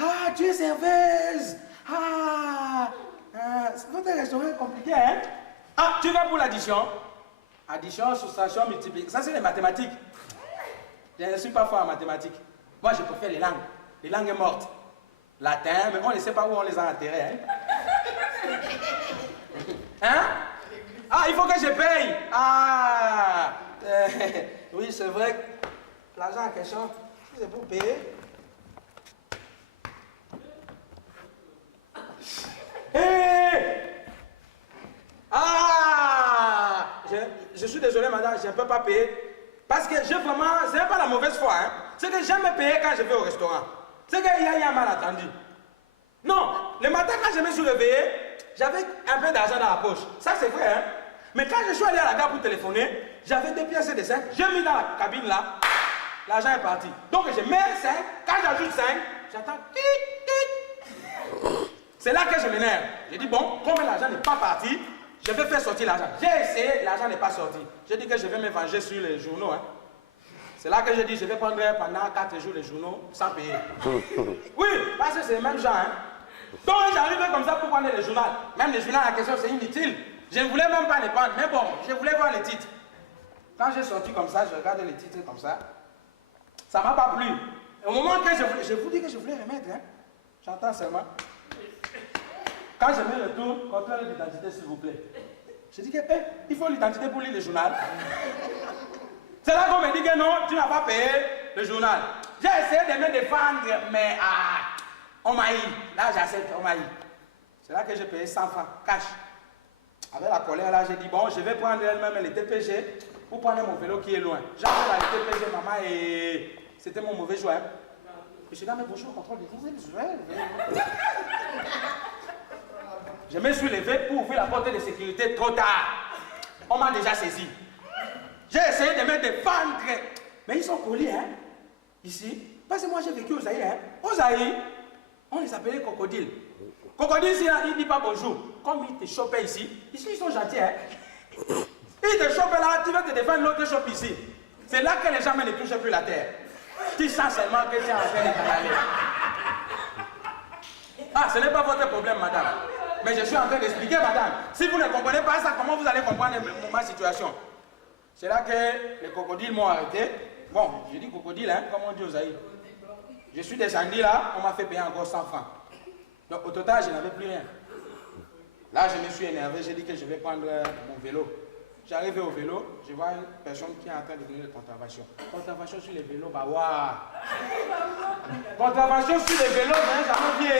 Ah, tu es serveuse. Votre restaurant est compliqué, hein? Ah, tu vas pour l'addition? Addition, soustraction, multiplication. Ça, c'est les mathématiques. Je ne suis pas fort en mathématiques. Moi, je préfère les langues. Les langues mortes. Latin, mais on ne sait pas où on les a enterrés, hein? Hein? Ah, il faut que je paye. Ah, oui, c'est vrai. L'argent en question, c'est pour payer. Hey! Ah! Je suis désolé, madame, je ne peux pas payer. Parce que j'ai vraiment, ce n'est pas la mauvaise foi, hein. C'est que j'aime payer quand je vais au restaurant. C'est qu'il y a un malentendu. Non, le matin quand je me suis réveillé, j'avais un peu d'argent dans la poche. Ça c'est vrai, hein. Mais quand je suis allé à la gare pour téléphoner, j'avais 2 pièces de 5. J'ai mis dans la cabine là, l'argent est parti. Donc je mets 5, quand j'ajoute 5, j'attends. C'est là que je m'énerve. J'ai dit bon, comme l'argent n'est pas parti, je vais faire sortir l'argent. J'ai essayé, l'argent n'est pas sorti. J'ai dit que je vais me venger sur les journaux, hein. C'est là que j'ai dit je vais prendre pendant 4 jours les journaux sans payer. Oui, parce que c'est le même genre, hein. Donc j'arrive comme ça pour prendre les journaux. Même les journaux, la question c'est inutile. Je ne voulais même pas les prendre, mais bon, je voulais voir les titres. Quand j'ai sorti comme ça, je regardais les titres comme ça. Ça ne m'a pas plu. Au moment que je vous dis que je voulais remettre, hein, j'entends seulement. Quand je me retourne, contrôle d'identité s'il vous plaît. Je dis que, il faut l'identité pour lire le journal. C'est là qu'on me dit que non, tu n'as pas payé le journal. J'ai essayé de me défendre, mais on m'a eu. Là, j'accepte, on m'a eu. C'est là que j'ai payé 100 francs, cash. Avec la colère, là, j'ai dit, bon, je vais prendre elle-même les TPG pour prendre mon vélo qui est loin. J'ai pris la TPG, maman, et c'était mon mauvais choix. Je suis là, mais bonjour, contrôle d'identité. Je me suis levé pour ouvrir la porte de sécurité trop tard. On m'a déjà saisi. J'ai essayé de me défendre. Mais ils sont collés, hein, ici. Parce que moi, j'ai vécu au Zaïre, hein. Au Zaïre, on les appelait crocodiles. Crocodile, ici, il ne dit pas bonjour. Comme ils te chopaient ici, ils sont gentils, hein. Ils te chopent là, tu vas te défendre, l'autre te chope ici. C'est là que les gens ne touchent plus la terre. Tu sens seulement que tu es en train de t'en aller. Ah, ce n'est pas votre problème, madame. Mais je suis en train d'expliquer, madame. Si vous ne comprenez pas ça, comment vous allez comprendre ma situation? C'est là que les crocodiles m'ont arrêté. Bon, je dis crocodile, hein, comme on dit aux Zaïre. Je suis descendu là, on m'a fait payer encore 100 francs. Donc au total, je n'avais plus rien. Là, je me suis énervé, j'ai dit que je vais prendre mon vélo. J'arrive au vélo, je vois une personne qui est en train de donner des contraventions. Contravention sur les vélos, bah waouh! Contravention sur les vélos, ben jamais bien.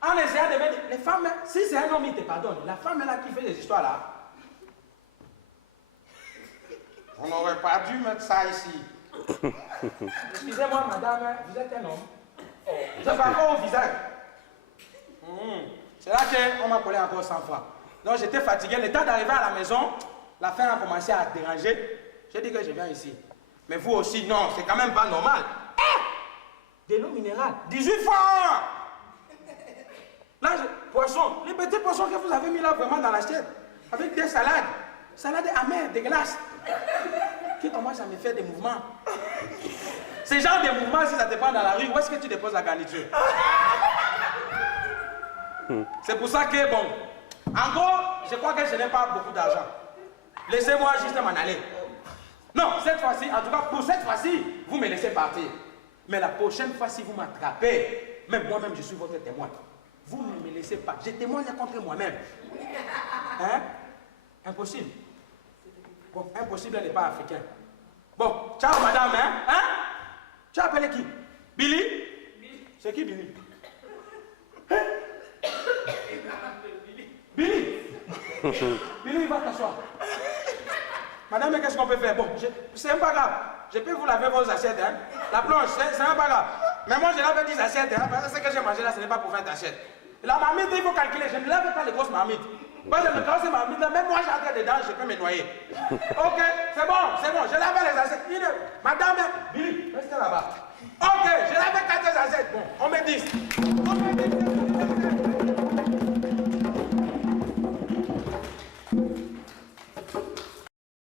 En essayant de mettre les femmes, si c'est un homme, il te pardonne. La femme là qui fait des histoires là, on n'aurait pas dû mettre ça ici. Excusez-moi, madame, vous êtes un homme. Je parle pas au visage. C'est là qu'on m'a collé encore 100 francs. Donc j'étais fatigué. Le temps d'arriver à la maison, la faim a commencé à déranger. J'ai dit que je viens ici. Mais vous aussi, non, c'est quand même pas normal. De l'eau minérale, 18 francs. Là, poisson, les petits poissons que vous avez mis là vraiment dans l'assiette, avec des salades, salades amères, dégueulasses, qui commencent à me faire des mouvements. Ces genres de mouvements, si ça te prend dans la rue, où est-ce que tu déposes la garniture? C'est pour ça que, bon, en gros, je crois que je n'ai pas beaucoup d'argent. Laissez-moi juste m'en aller. Non, cette fois-ci, en tout cas, pour cette fois-ci, vous me laissez partir. Mais la prochaine fois, si vous m'attrapez, même moi-même, je suis votre témoin. Vous ne me laissez pas. Je témoigne contre moi-même. Hein? Impossible. Bon, impossible n'est pas africain. Bon, ciao madame, hein? Tu as appelé qui? Billy? C'est qui Billy? Hein? Billy? Billy, va t'asseoir. Madame, mais qu'est-ce qu'on peut faire? Bon, c'est pas grave. Je peux vous laver vos assiettes, hein? La planche, c'est pas grave. Mais moi, je lave 10 assiettes, hein? Parce que ce que j'ai mangé là, ce n'est pas pour 20 assiettes. La marmite, il faut calculer. Je ne lave pas les grosses marmites. Moi, je me casse ces marmites là. Même moi, j'entre dedans, je peux me noyer. Ok, c'est bon. Je lave les assiettes. Madame, Billy, restez là-bas. Ok, je lave 4 assiettes. Bon, on met 10.